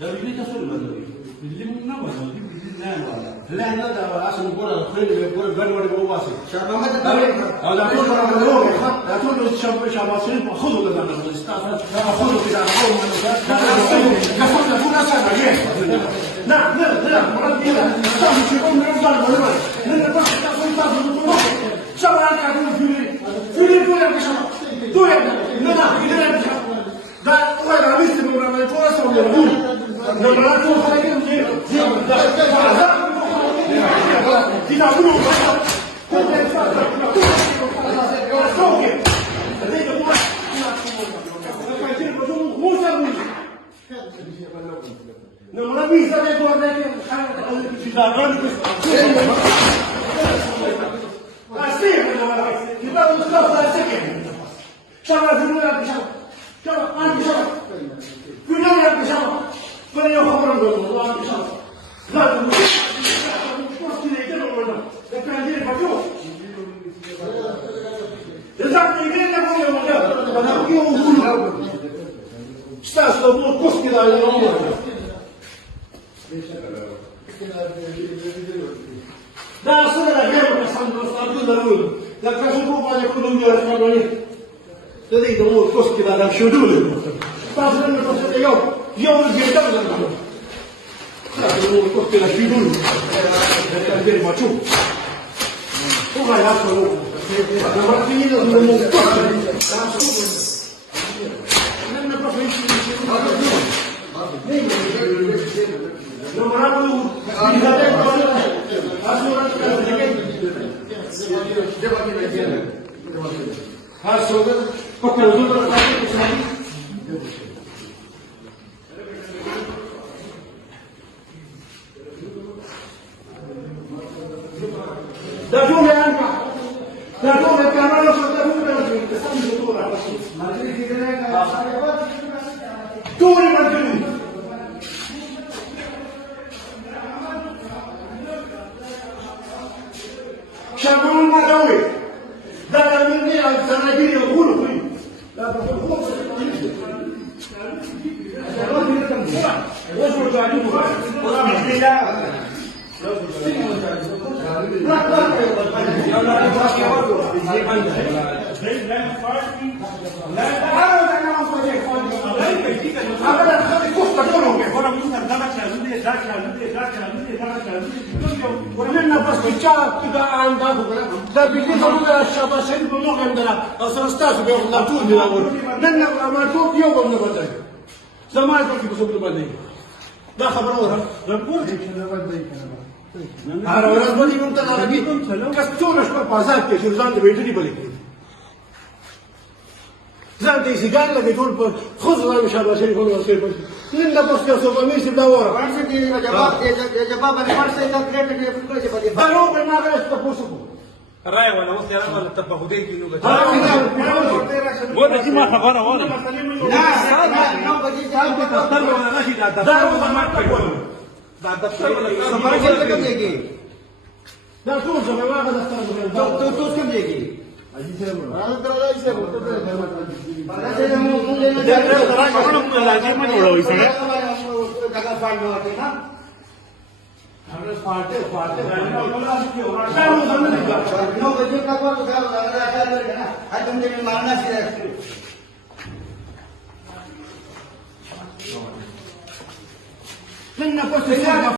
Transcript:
ده بيجي تصل بدوي اللي من نبض اللي نان ولا لا لا عشان الكره خير الكره الجنوبي هو واسع شباب ما هذا كل مره من هو لا تقول شباب شباب خذوا لنا الاستاذ خذوا كده اول ما ياخذ اسد نعم نعم مرات كده استاذ يقوم يرجع ولا لا بس شباب قاعدين في كل شباب تو يا لا ده هو العميس اللي ما يكونش موجود لما تكون حاجه زي كده عملوا لما نبي يسوي كل ذلك في دارنا أسير كده وصلت أسير شباب زملاء شباب أنت شباب كلنا يا شباب كلنا يخبرون بالله أنت شباب لا تقول مش كده ولا ده كان جيل فتوح إذا تيجي لنا كل يوم أنا بقي أقول استاذ لو كوست كده يا عمر ده أصلا غير بس عبد الله لكن شوفوا بعد كلهم يعرفون تدي دمور كوست كده ده شو دول بعد لما تصل يوم الجيل ده دمور كوست كده شو دول ده غير ما تشوف هو ما يعرفوا لما تيجي دمور كوست لما بروح لما راحوا شغلوا المدوي ده مني الزناجير يقولوا فيه لا تقول خبز ومنا بس كذا كذا عندنا ده بيجي ضروري الشباب سيد بنوع عندنا أصلا استاذ بياخد ناتون من أول منا ما توب يوم من بدأ زمان كنت بسوق بدأ ده خبروها ربورت أنا ورا بدي كنت أنا بيت كستورش ما بازار كشير زان بيجري بالك زان دي سيجار لقي تقول خذ الله مش هذا شيء هو يصير بس لنا بس يصير ميسي بدورة وارسل يا جباب أنا وارسل إذا كريت اللي في كل شيء بدي بروح ما غير تبوسكم الرأي ولا وصل أنا ولا تبغوا دين كيلو بس ولا دي ما خبرنا ولا لا بدي دفتر ولا ماشي ده دفتر ما تقول ده دفتر ولا سمارة كم كم يجي لا تقول زمان ما بدأ استخدم تو كم يجي لنا